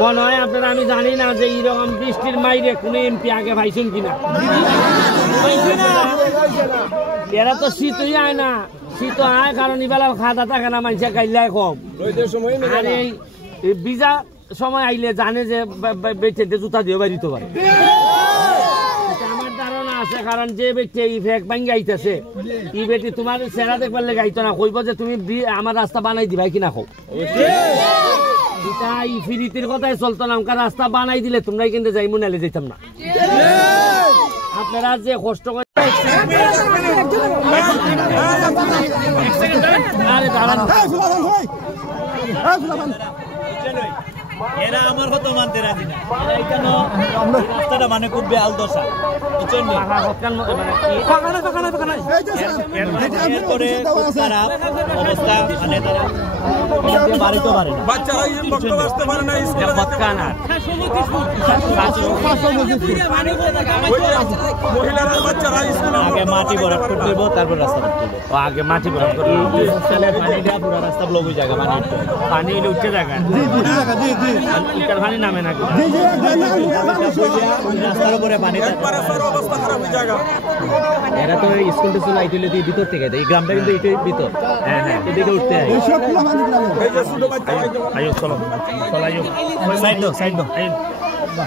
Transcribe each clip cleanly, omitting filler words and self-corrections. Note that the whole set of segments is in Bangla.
মনে হয় আপনারা আমি জানি না যে এইরকম বৃষ্টির মাইরে কোন এমপি আগে পাইছেন কিনা। এরা তো শীতই আয় না, শীত আয় কারণ এবেলা খাদা থাকে না, মানুষে গাইলায় কম। আর এই ভিজা সময় আইলে জানে যে বেঁচে জুতা দিয়ে বাড়িতে পারে। আমার ধারণা আছে, কারণ যে বেঁচে এই ফেক ভাঙ্গি আইতেছে ই বেটি তোমার চেহারা দেখবার লেগে আইতো না, কইব যে তুমি আমার রাস্তা বানাই দিবাই কিনা কো। এই ফিরিতির কথাই চলতো না, কারণ রাস্তা বানাই দিলে তোমরাই কিন্তু যাই মনে যেতাম না। আপনারা যে কষ্ট করে এরা আমার কথা মানতে রাজি না, রাস্তাটা মানে খুব বেহাল দশা। এরপরে খুব খারাপ অবস্থা, মানে তারা বাড়িতে পারে না, বাচ্চারা আসতে পারে না, আগে মাটি ভরাট করে দেবো, তারপর রাস্তা তুলবো। আগে মাটি ভরাট করে পানিটা পুরো রাস্তা ব্লক হয়ে যাবে, পানি উঠতে জায়গা পানি নামে না, রাস্তার উপরে পানি। এরা তো স্কুল টিস্কুল আইলে ভিতর থেকে এই গ্রামটা কিন্তু এটাই ভিতর। হ্যাঁ হ্যাঁ, এদিকে উঠতে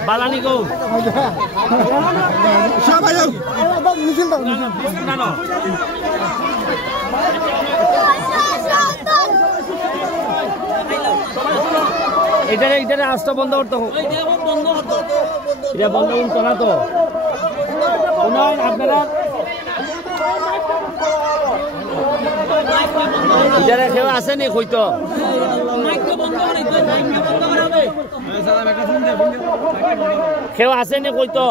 বালানি গো এটা রাস্তা বন্ধ করতে হোক, এটা বন্ধ করতো না তো। আপনারা এটারে কেউ আসেনি হইতো, কেউ আসেনি কইতো।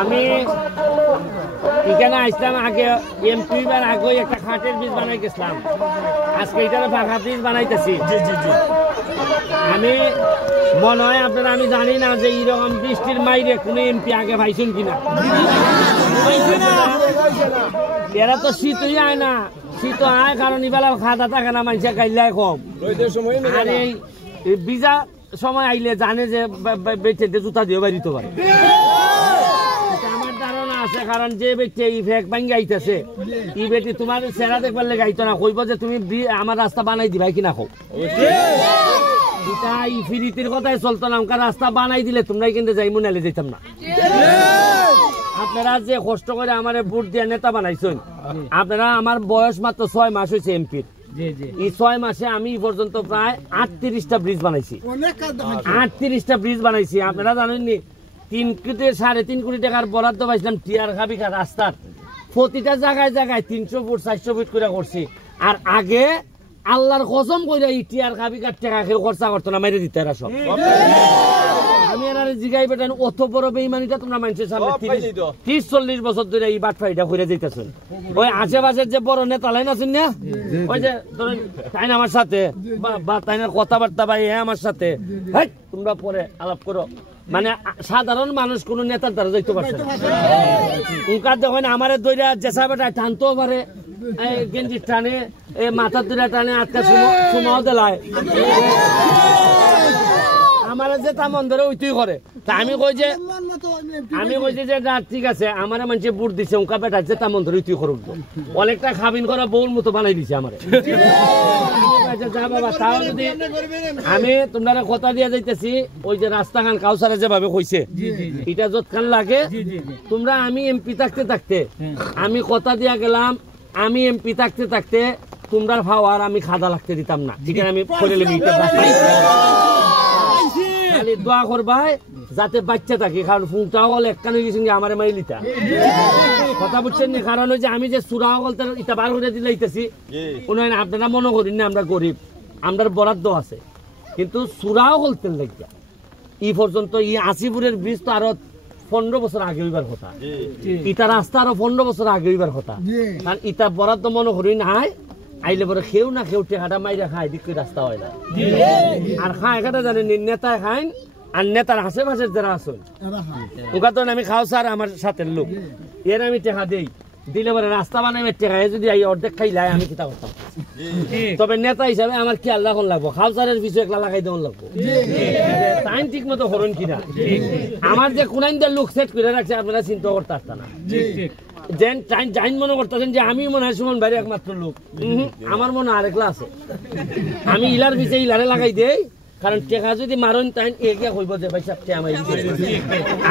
আমি এখানে আসলাম আগে এমপি বার আগে একটা খাটের বীজ বানাই গেছিলাম, আজকে এটার ফাঁকা বীজ বানাইতেছি। আমি মনে হয় আপনারা আমি জানি না যে এইরকম বৃষ্টির মাইরে কোন এমপি আগে পাইছেন কিনা। এরা তো শীতই আয় না, শীত আয় কারণ এবেলা খাদা থাকে না, মানুষে গাইলায় কম। আর এই ভিজা সময় আইলে জানে যে বেঁচে জুতা দিয়ে বাড়িতে পারে। আমার ধারণা আছে, কারণ যে বেঁচে এই ফেক ভাঙ্গি আইতেছে ই বেটি তোমার চেহারা দেখবার লেগে আইতো না, কইব যে তুমি আমার রাস্তা বানাই দিবাই কিনা কো। এই ফিরিতির কথাই চলতো না, কারণ রাস্তা বানাই দিলে তোমরাই কিন্তু যাই মনে যেতাম না। আপনারা যে কষ্ট করে আমার ভোট দিয়ে নেতা বানাইছেন, আপনারা আমার বয়স মাত্র 6 মাস হয়েছে এমপির। এই 6 মাসে আমি পর্যন্ত প্রায় 38টা ব্রিজ বানাইছি, 38টা ব্রিজ বানাইছি। আপনারা জানেননি 3 কোটি 3.5 কোটি টাকার বরাদ্দ পাইছিলাম টিয়ার খাবিকা রাস্তার, প্রতিটা জায়গায় জায়গায় 300 ফুট 400 ফুট করে করছি। আর আগে আল্লাহর কসম কইরা এই টিয়ার খাবিকার টাকা কেউ খরচা করতো না, মেরে দিতে এরা সব। আমি এরা জিগাই বেটান অত বড় বেইমানিটা তোমরা মানুষের সামনে 30-40 বছর ধরে এই বাটফাইটা করে যাইতেছেন। ওই আশেপাশের যে বড় নেতা লাইন আছেন না, ওই যে ধরেন তাই না আমার সাথে বা তাই না কথাবার্তা বা আমার সাথে, তোমরা পরে আলাপ করো। মানে সাধারণ মানুষ কোন নেতার দ্বারা যাইতে পারছে না। উনকার দেখেন আমার দইরা জেসা বেটা টানতেও পারে, গেঞ্জি টানে, মাথার দইরা টানে, আটকা সুমাও দেলায়। আমার যে তা মন ধরে ওইটাই করে। তা আমি কইছি যে ঠিক আছে, আমার মানুষে বুট দিছে, উনকা বেটা যে তা মন ধরে ওইটাই করুক। অনেকটা খাবিন করা বউর মতো বানাই দিছে আমার। যা বাবা, তাও যদি আমি তোমরা কথা দিয়ে যাইতেছি, ওই যে রাস্তাখান কাউসারে যেভাবে কইছে এটা যতখান লাগে তোমরা, আমি এমপি থাকতে থাকতে আমি কথা দিয়া গেলাম, আমি এমপি থাকতে থাকতে তোমরা খাওয়ার আমি খাদা লাগতে দিতাম না। এখানে আমি করে দোয়া করবাই যাতে বাচ্চা থাকে, কারণ ফুংটাও হল একখানে গেছেন আমার মাইলিতা কথা বুঝছেন না। কারণ ওই যে আমি যে সুরাও বলতে এটা বার করে দিলাইতেছি, উন্নয়ন আপনারা মনে করেন না আমরা গরিব, আমরা বরাদ্দ আছে, কিন্তু সুরাও বলতে লাগিয়া এই পর্যন্ত এই আসিপুরের ব্রিজ তো আরো 15 বছর আগে হইবার কথা, ইটা রাস্তা আরো 15 বছর আগে হইবার কথা। কারণ ইটা বরাদ্দ মনে করি নাই, আইলে পরে কেউ না কেউ টেকাটা মাইরা খায়, দিক রাস্তা হয় না। আর খায় এখানে জানেন নেতা খায়, আর নেতার আশেপাশের যারা আছেন ওখান তো আমি খাও স্যার আমার সাথে লোক, এর আমি টেকা দেই, দিলে পরে রাস্তা বানাবে টেকায় যদি অর্ধেক খাইলাই আমি কিতা করতাম। তবে নেতা হিসাবে আমার খেয়াল রাখুন লাগবো, খালসারের পিছু একলা লাগাই দেওয়ান লাগবো, টাইম ঠিক মতো হরণ কিনা। আমার যে কোনাইনদের লোক সেট করে রাখছে আপনারা চিন্তা করতে পারতেন না, যেন টাইম মনে করতেছেন যে আমি মনে হয় সুমন ভাইয়ের একমাত্র লোক। আমার মনে আরেকলা আছে, আমি ইলার পিছে ইলারে লাগাই দেই, কারণ টেকা যদি মারন তাই এগিয়ে হইব যে ভাই সব টেকা মারি।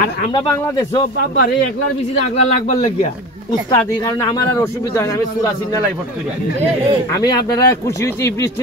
আর আমরা বাংলাদেশও বাবারে একলার পিছিয়ে আগলা লাগবার লাগিয়া উস্তাদি, কারণ আমার আর অসুবিধা হয় না, আমি সুরা চিন্না লাইফট করি। আমি আপনারা খুশি হয়েছি বৃষ্টি